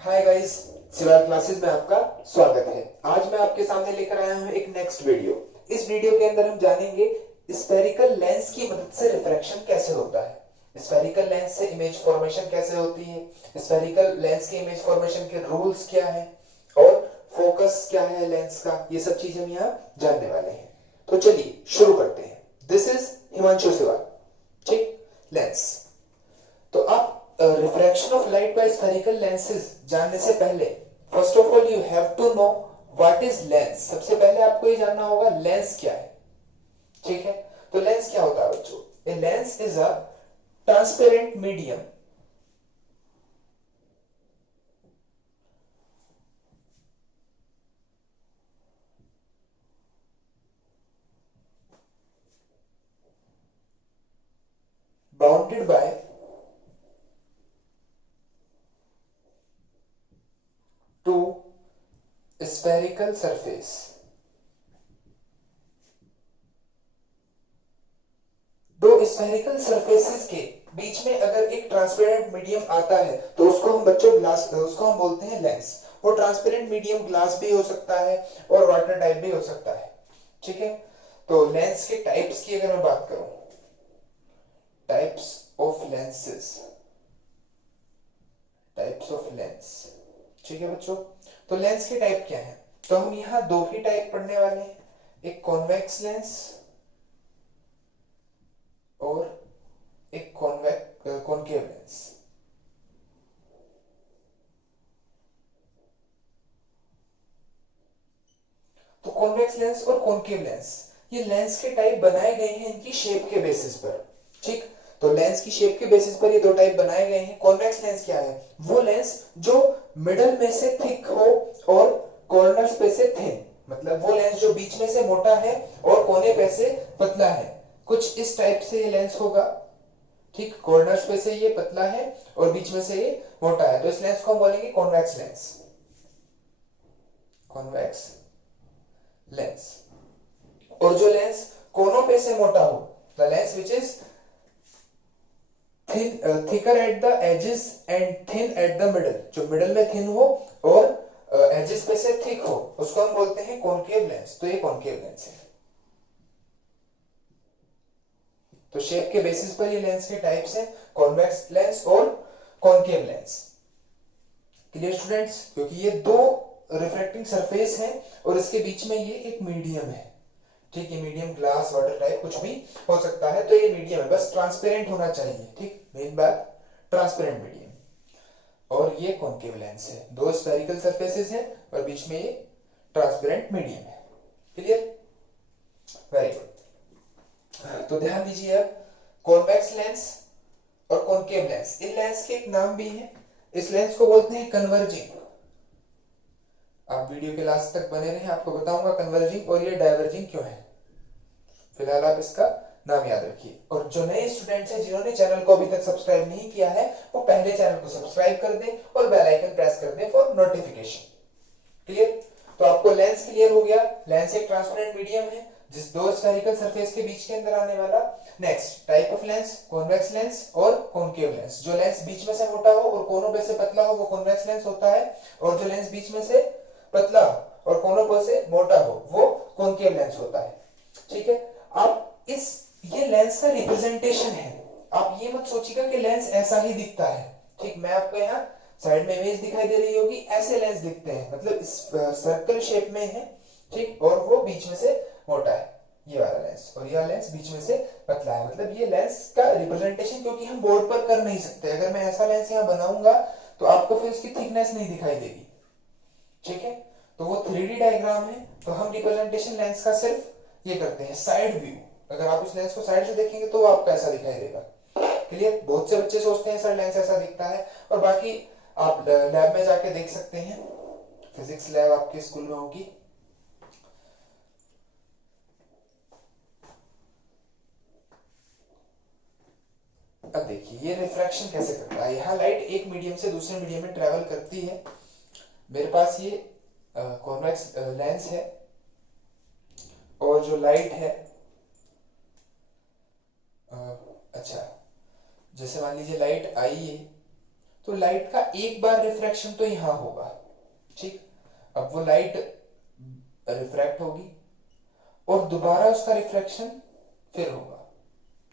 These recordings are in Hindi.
हाय गाइस, सिवाल क्लासेस में आपका स्वागत है। आज मैं आपके सामने लेकर आया हूं एक नेक्स्ट वीडियो। इस वीडियो के अंदर हम जानेंगे स्फेरिकल लेंस की मदद से रिफ्रैक्शन कैसे होता है, स्फेरिकल लेंस से इमेज फॉर्मेशन कैसे होती है, स्फेरिकल लेंस के इमेज फॉर्मेशन के रूल्स क्या है और फोकस क्या है लेंस का। ये सब चीजें हम यहाँ जानने वाले हैं। तो चलिए शुरू करते हैं। This is Himanshu Siwal. ठीक, लेंस। तो आप refraction of light by spherical lenses जानने से पहले first of all you have to know what is lens. सबसे पहले आपको ये जानना होगा लेंस क्या है। ठीक है, तो लेंस क्या होता है बच्चों? A lens is a transparent medium bounded by two spherical surface. दो स्फेरिकल सरफेसेस के बीच में अगर एक ट्रांसपेरेंट मीडियम आता है तो उसको हम बच्चों ग्लास, उसको हम बोलते हैं लेंस। वो ट्रांसपेरेंट मीडियम ग्लास भी हो सकता है और वाटर टाइप भी हो सकता है। ठीक है, तो लेंस के टाइप्स की अगर मैं बात करूं, types of lenses, types of lens. ठीक है बच्चों, तो लेंस के टाइप क्या है? तो हम यहां दो ही टाइप पढ़ने वाले हैं, एक कॉन्वेक्स लेंस और एक कॉनकेव लेंस। तो कॉन्वेक्स लेंस और कॉनकेव लेंस, ये लेंस के टाइप बनाए गए हैं इनकी शेप के बेसिस पर। ठीक, तो लेंस की शेप के बेसिस पर ये दो टाइप बनाए गए हैं। कॉन्वेक्स लेंस क्या है? वो लेंस जो मिडल में से थिक हो और कॉर्नर्स पे से थिन, मतलब वो लेंस जो बीच में से मोटा है और कोने पे से पतला है। कुछ इस टाइप से ये लेंस होगा। ठीक, कॉर्नर्स पे से ये पतला है और बीच में से ये मोटा है, तो इस लेंस को हम बोलेंगे कॉन्वेक्स लेंस। Convex lens. और जो लेंस कोनों पे से मोटा हो, the lens which is thicker at the edges and thin at the middle, जो मिडल में थिन हो और एजेस पे से थिक हो, उसको हम बोलते हैं कॉनकेव लेंस। तो ये कॉनकेव लेंस है। तो शेप के बेसिस पर ये लेंस के टाइप्स हैं, कॉन्वेक्स लेंस और कॉनकेव लेंस। Clear students? क्योंकि ये दो रिफ्रैक्टिंग सरफेस है और इसके बीच में ये एक मीडियम है। ठीक, ये मीडियम ग्लास वाटर टाइप कुछ भी हो सकता है, तो ये मीडियम है, बस ट्रांसपेरेंट होना चाहिए। ठीक, मेन बात ट्रांसपेरेंट मीडियम। और ये कॉनकेव लेंस है, दो स्फेरिकल सरफेसेस हैं और बीच में ये ट्रांसपेरेंट मीडियम है। क्लियर? Very good. तो ध्यान दीजिए अब, कॉन्वेक्स लेंस और कॉनकेव लेंस, इन लेंस के एक नाम भी है। इस लेंस को बोलते हैं कन्वर्जिंग। आप वीडियो के लास्ट तक बने रहे, आपको बताऊंगा कन्वर्जिंग और ये डाइवर्जिंग क्यों है। फिलहाल आप इसका नाम याद रखिए। और जो नए स्टूडेंट्स हैं जिन्होंने चैनल को अभी तक सब्सक्राइब नहीं किया है, वो पहले चैनल को सब्सक्राइब कर दें और बेल आइकन प्रेस कर दें फॉर नोटिफिकेशन। क्लियर? तो आपको लेंस क्लियर हो गया। लेंस एक ट्रांसपेरेंट मीडियम है जिस दो स्फेरिकल सरफेस के बीच के अंदर आने वाला। Next type of lens, convex lens और कॉनकेव लेंस। जो लेंस बीच में से मोटा हो और कोनों पे से पतला हो वो कॉन्वेक्स लेंस होता है, और जो लेंस बीच में से पतला हो और कोनों पे से मोटा हो वो कॉनकेव लेंस होता है। ठीक है, आप इस, ये लेंस का रिप्रेजेंटेशन है। आप ये मत सोचिएगा कि लेंस ऐसा ही दिखता है। ठीक, मैं आपको यहाँ साइड में इमेज दिखाई दे रही होगी, ऐसे लेंस दिखते हैं, मतलब इस सर्कल शेप में है। ठीक, और वो बीच में से मोटा है ये वाला लेंस, और यह लेंस बीच में से पतला है। मतलब ये लेंस का रिप्रेजेंटेशन क्योंकि हम बोर्ड पर कर नहीं सकते। अगर मैं ऐसा लेंस यहाँ बनाऊंगा तो आपको फिर उसकी थिकनेस नहीं दिखाई देगी। ठीक है, तो वो 3D डायग्राम है, तो हम रिप्रेजेंटेशन लेंस का सिर्फ ये करते हैं साइड व्यू। अगर आप इस लेंस को साइड से देखेंगे तो आपको ऐसा दिखाई देगा। क्लियर? बहुत से बच्चे सोचते हैं सर लेंस ऐसा दिखता है, और बाकी आप लैब में जाके देख सकते हैं, फिजिक्स लैब आपके स्कूल में होगी। अब देखिए ये रिफ्रैक्शन कैसे करता है। यहाँ लाइट एक मीडियम से दूसरे मीडियम में ट्रेवल करती है। मेरे पास ये कॉन्वेक्स लेंस है और जो लाइट है, अच्छा, जैसे मान लीजिए लाइट आई है तो लाइट का एक बार रिफ्रैक्शन तो यहां होगा, ठीक। अब वो लाइट रिफ्रैक्ट होगी और दोबारा उसका रिफ्लेक्शन फिर होगा,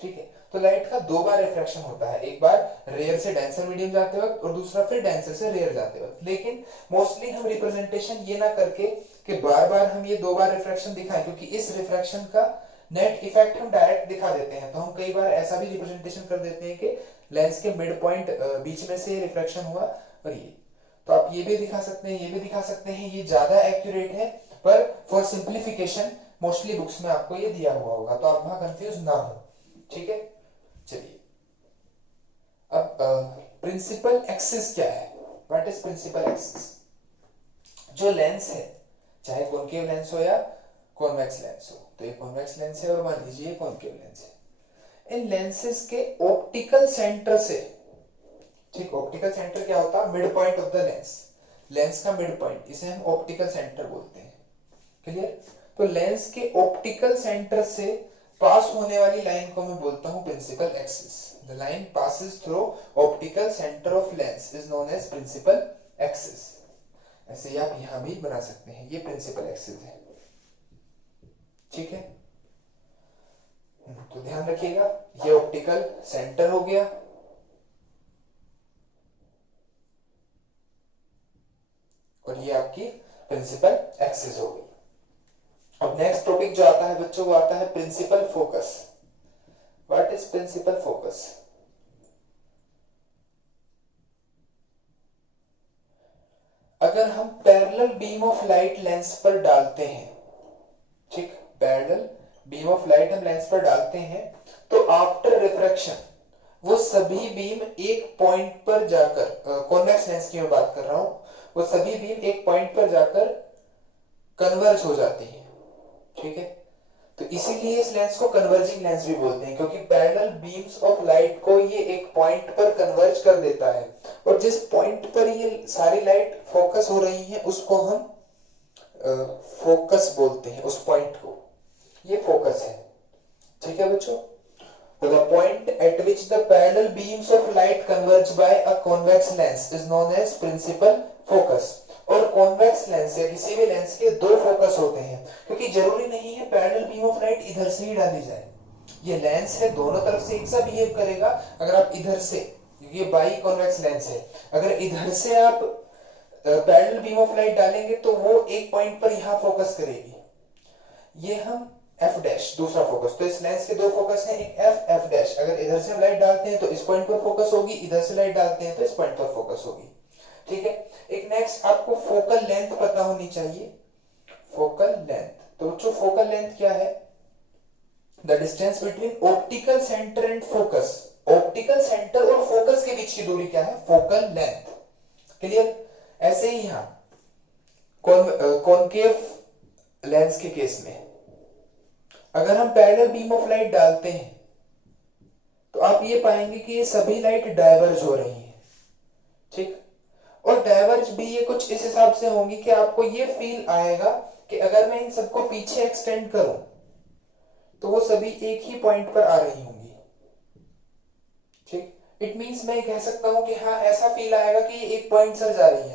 ठीक है। तो लाइट का दो बार रिफ्रैक्शन होता है, एक बार रेयर से डेंसर मीडियम जाते वक्त और दूसरा फिर डेंसर से रेयर जाते वक्त। लेकिन मोस्टली हम रिप्रेजेंटेशन ये ना करके कि बार बार हम ये दो बार रिफ्रैक्शन दिखाएं, क्योंकि इस रिफ्रैक्शन का नेट इफेक्ट हम डायरेक्ट दिखा देते हैं। तो हम कई बार ऐसा भी रिप्रेजेंटेशन कर देते हैं कि लेंस के मिड पॉइंट बीच में से रिफ्रैक्शन हुआ और ये, तो आप ये भी दिखा सकते हैं, ये भी दिखा सकते हैं, ये ज्यादा एक्यूरेट है। पर फॉर सिंप्लीफिकेशन मोस्टली बुक्स में आपको ये दिया हुआ होगा, तो आप वहां कंफ्यूज ना हो, ठीक है। चलिए अब प्रिंसिपल एक्सिस क्या है, व्हाट इज प्रिंसिपल एक्सिस। जो लेंस है, चाहे कॉनकेव लेंस हो या कॉन्वेक्स लेंस हो, तो ये कॉन्वेक्स लेंस है और मान लीजिए कॉनकेव लेंस है। इन लेंसेज के ऑप्टिकल सेंटर से, ठीक, ऑप्टिकल सेंटर क्या होता है, mid point of the lens, lens का मिड पॉइंट, इसे हम ऑप्टिकल सेंटर बोलते हैं, क्लियर। तो लेंस के ऑप्टिकल सेंटर से पास होने वाली लाइन को मैं बोलता हूं principal axis. The line passes through optical centre of lens is known as principal axis. ऐसे ही आप यहां भी बना सकते हैं, ये प्रिंसिपल एक्सिस है, ठीक है। तो ध्यान रखिएगा, ये ऑप्टिकल सेंटर हो गया और ये आपकी प्रिंसिपल एक्सिस हो गई। अब नेक्स्ट टॉपिक जो आता है बच्चों, वो आता है principal focus. What is principal focus. अगर हम parallel beam of light lens पर डालते हैं, ठीक, पैरेलल बीम ऑफ लाइट हम लेंस पर डालते हैं, तो आफ्टर रिफ्रैक्शन वो सभी बीम एक पॉइंट पर जाकर, कॉन्वेक्स लेंस की मैं बात कर रहा हूं, वो सभी बीम एक पॉइंट पर जाकर कन्वर्ज हो जाती है, ठीक है। तो इसीलिए इस लेंस को कन्वर्जिंग लेंस भी बोलते हैं, क्योंकि पैरेलल बीम्स ऑफ लाइट को ये एक पॉइंट पर कन्वर्ज कर देता है, और जिस पॉइंट पर ये सारी लाइट फोकस हो रही है उसको हम फोकस बोलते हैं, उस पॉइंट को, ये फोकस है, ठीक है बच्चों। तो the point at which the parallel beams of light converge by a convex lens is known as principal focus। और कॉन्वेक्स लेंस या किसी भी लेंस के दो फोकस होते हैं, क्योंकि जरूरी नहीं है पैरेलल बीम ऑफ लाइट इधर से ही डाली जाए। ये लेंस है, दोनों तरफ से एक सा बिहेव करेगा। अगर आप इधर से, ये बाई कॉन्वेक्स लेंस है, अगर इधर से आप पैरेलल बीम ऑफ लाइट डालेंगे तो वो एक पॉइंट पर यहां फोकस करेगी। ये हम एफ डैश, दूसरा फोकस। तो इस लेंस के दो फोकस हैं, एक एफ, एफ डैश। अगर इधर से हम लाइट डालते हैं तो इस पॉइंट पर फोकस होगी, इधर से लाइट डालते हैं तो इस पॉइंट पर फोकस होगी, ठीक है। एक नेक्स्ट आपको फोकल लेंथ पता होनी चाहिए, फोकल लेंथ। तो बच्चों फोकल लेंथ क्या है, the distance between optical centre and focus. Optical centre और फोकस के बीच की दूरी क्या है, फोकल लेंथ, क्लियर। ऐसे ही यहां कॉनकेव लेंस के केस में अगर हम पैरेलल बीम ऑफ लाइट डालते हैं तो आप ये पाएंगे कि ये सभी लाइट डाइवर्ज हो रही है, ठीक। और डाइवर्ज भी ये कुछ इस हिसाब से होंगी कि आपको ये फील आएगा कि अगर मैं इन सबको पीछे एक्सटेंड करूं तो वो सभी एक ही पॉइंट पर आ रही होंगी, ठीक। इट मींस मैं कह सकता हूं कि हाँ, ऐसा फील आएगा कि ये एक पॉइंट से जा रही है,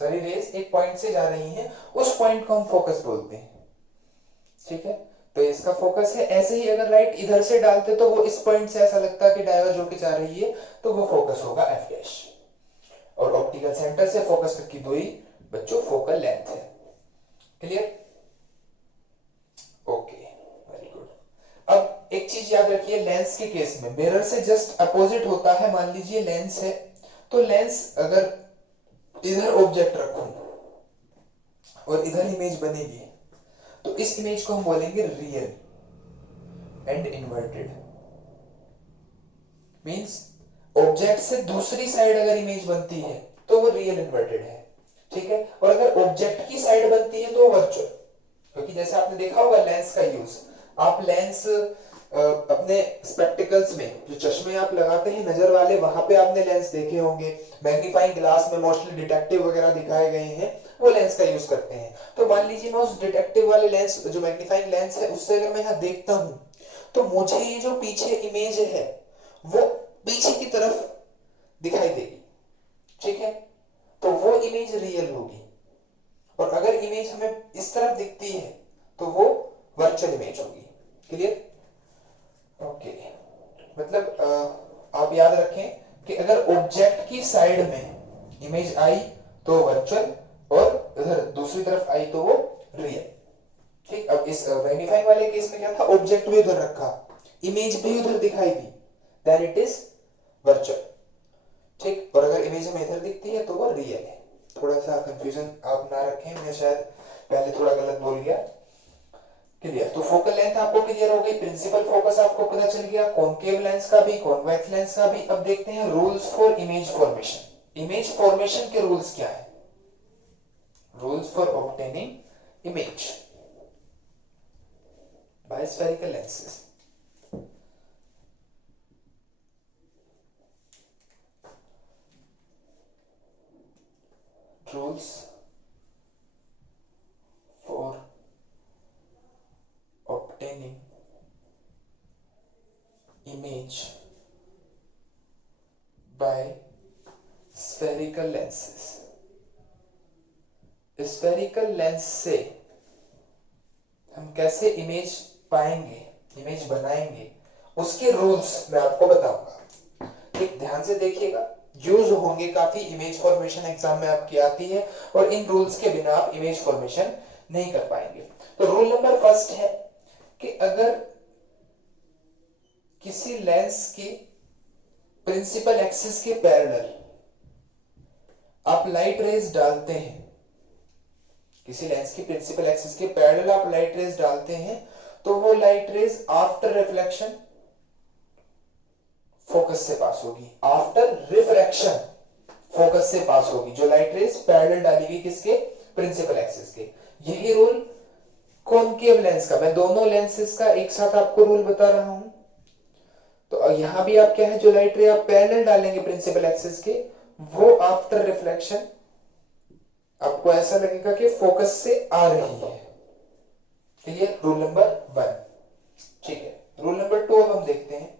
सारी रेस एक पॉइंट से जा रही हैं, उस पॉइंट को हम फोकस बोलते हैं, ठीक है। तो इसका फोकस है। ऐसे ही अगर लाइट इधर से डालते तो वो इस पॉइंट से ऐसा लगता है कि डाइवर्ज होकर जा रही है, तो वो फोकस होगा एफ डैश। और ऑप्टिकल सेंटर से फोकस तक की दूरी बच्चों फोकल लेंथ है, क्लियर, ओके, वेरी गुड। अब एक चीज याद रखिए, लेंस के केस में मिरर से जस्ट अपोजिट होता है। मान लीजिए लेंस है, तो लेंस अगर इधर ऑब्जेक्ट रखूं और इधर इमेज बनेगी, तो इस इमेज को हम बोलेंगे real and inverted. Means object से दूसरी साइड अगर इमेज बनती है तो वो रियल इन्वर्टेड है, ठीक है। और अगर ऑब्जेक्ट की साइड बनती है तो वर्चुअल, क्योंकि जैसे आपने देखा होगा लेंस का यूज, आप लेंस अपने स्पेक्टिकल्स में, जो चश्मे आप लगाते हैं नजर वाले, वहां पे आपने लेंस देखे होंगे। मैग्नीफाइंग ग्लास में मोस्टली डिटेक्टिव वगैरह दिखाए गए हैं, वो लेंस का यूज करते हैं। तो मान लीजिए मैं उस डिटेक्टिव वाले लेंस, जो मैग्नीफाइंग लेंस है, उससे अगर मैं यहाँ देखता हूं तो मुझे ये जो पीछे इमेज है वो पीछे की तरफ दिखाई देगी, ठीक है, तो वो इमेज रियल होगी। और अगर इमेज हमें इस तरफ दिखती है तो वो वर्चुअल इमेज होगी। क्लियर? ओके, मतलब आप याद रखें कि अगर ऑब्जेक्ट की साइड में इमेज आई तो वर्चुअल, और इधर दूसरी तरफ आई तो वो रियल। ठीक, अब इस मैग्नीफाइंग वाले केस में क्या था, ऑब्जेक्ट भी उधर रखा, इमेज भी उधर दिखाई दी, देन इट इज वर्चुअल। ठीक, और अगर इमेज हमें इधर दिखती है तो वो रियल है। थोड़ा सा कंफ्यूजन आप ना रखें, मैं शायद पहले थोड़ा गलत बोल गया। क्लियर? तो फोकल लेंथ आपको क्लियर हो गई, प्रिंसिपल फोकस आपको पता चल गया, कॉनकेव लेंस का भी, कॉन्वेक्स लेंस का भी। अब देखते हैं rules for image formation. Image formation के रूल्स क्या है? Rules for obtaining image by spherical lenses. Rules for obtaining image by spherical lenses। Spherical lens से हम कैसे इमेज पाएंगे, इमेज बनाएंगे, उसके रूल्स मैं आपको बताऊंगा। ठीक, ध्यान से देखिएगा, यूज होंगे काफी, इमेज फॉर्मेशन एग्जाम में आपकी आती है, और इन रूल्स के बिना आप इमेज फॉर्मेशन नहीं कर पाएंगे। तो रूल नंबर फर्स्ट है कि अगर किसी लेंस के प्रिंसिपल एक्सिस के पैरेलल आप लाइट रेज डालते हैं, किसी लेंस की प्रिंसिपल एक्सिस के पैरेलल आप लाइट रेज डालते हैं, तो वो light rays after reflection focus से पास होगी, आफ्टर रिफ्रैक्शन फोकस से पास होगी, जो लाइट रेज पैरेलल डाली गई किसके, प्रिंसिपल एक्सिस के। यही रूल कॉनकेव लेंस का, मैं दोनों लेंसेज का एक साथ आपको रूल बता रहा हूं। तो यहां भी आप क्या है, जो लाइट रे आप पैरेलल डालेंगे प्रिंसिपल एक्सिस के, वो आफ्टर रिफ्लेक्शन आपको ऐसा लगेगा कि फोकस से आ रही है। क्लियर? Rule number 1। ठीक है, रूल नंबर 2 अब हम देखते हैं।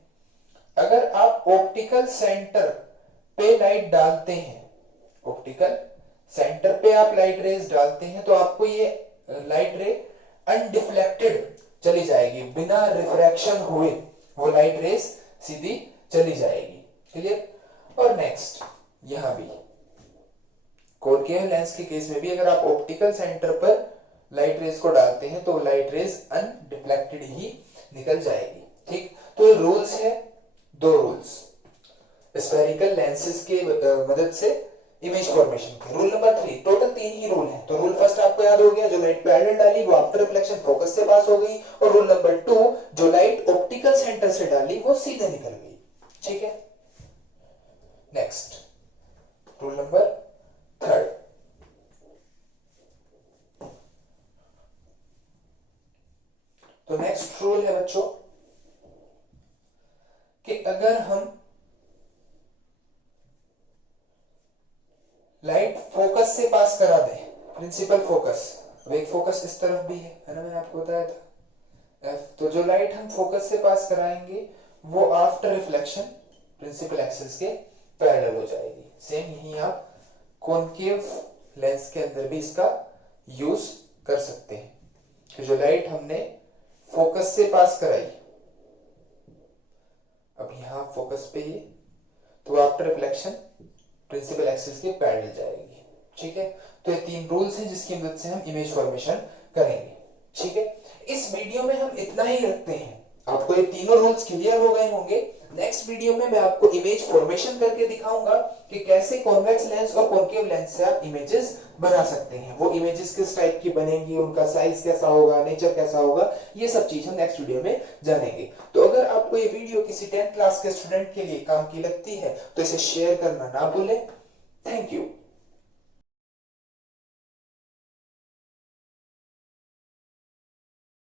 अगर आप ऑप्टिकल सेंटर पे लाइट डालते हैं, ऑप्टिकल सेंटर पे आप लाइट रेज डालते हैं, तो आपको ये लाइट रे अनडिफ्लेक्टेड चली जाएगी, बिना रिफ्रैक्शन हुए वो लाइट रेज सीधी चली जाएगी। क्लियर? और नेक्स्ट, यहां भी कॉनकेव लेंस के केस में भी अगर आप ऑप्टिकल सेंटर पर लाइट रेज को डालते हैं तो लाइट रेज अनडिफ्लेक्टेड ही निकल जाएगी। ठीक, तो ये रूल्स है, दो रूल्स स्फेरिकल लेंसेज के मदद से इमेज फॉर्मेशन के। रूल नंबर 3, टोटल 3 ही रूल है। तो रूल फर्स्ट आपको याद हो गया, जो लाइट पैरेलल डाली वो आफ्टर रिफ्लेक्शन फोकस से पास हो गई, और रूल नंबर 2, जो लाइट ऑप्टिकल सेंटर से डाली वो सीधे निकल गई। ठीक है, नेक्स्ट रूल नंबर 3। तो नेक्स्ट रूल है बच्चों कि अगर हम लाइट फोकस से पास करा दें, प्रिंसिपल फोकस, अब एक फोकस इस तरफ भी है ना, मैंने आपको बताया था F, तो जो लाइट हम फोकस से पास कराएंगे वो आफ्टर रिफ्लेक्शन प्रिंसिपल एक्सिस के पैरेलल हो जाएगी। सेम यही आप कॉनकेव लेंस के अंदर भी इसका यूज कर सकते हैं कि जो लाइट हमने फोकस से पास कराई, अब यहां फोकस पे ही, तो आफ्टर रिफ्लेक्शन प्रिंसिपल एक्सिस के पैरेलल जाएगी। ठीक है, तो ये 3 रूल्स हैं जिसकी मदद से हम इमेज फॉर्मेशन करेंगे। ठीक है, इस वीडियो में हम इतना ही रखते हैं। आपको ये तीनों रूल्स क्लियर हो गए होंगे। नेक्स्ट वीडियो में मैं आपको इमेज फॉर्मेशन करके दिखाऊंगा कि कैसे कॉन्वेक्स लेंस और कॉनकेव लेंस से आप इमेजेस बना सकते हैं। वो इमेजेस किस टाइप की बनेंगी, उनका साइज कैसा होगा, नेचर कैसा होगा, ये सब चीज हम नेक्स्ट वीडियो में जानेंगे। तो अगर आपको ये वीडियो किसी 10th क्लास के स्टूडेंट के लिए काम की लगती है तो इसे शेयर करना ना भूलें। Thank you.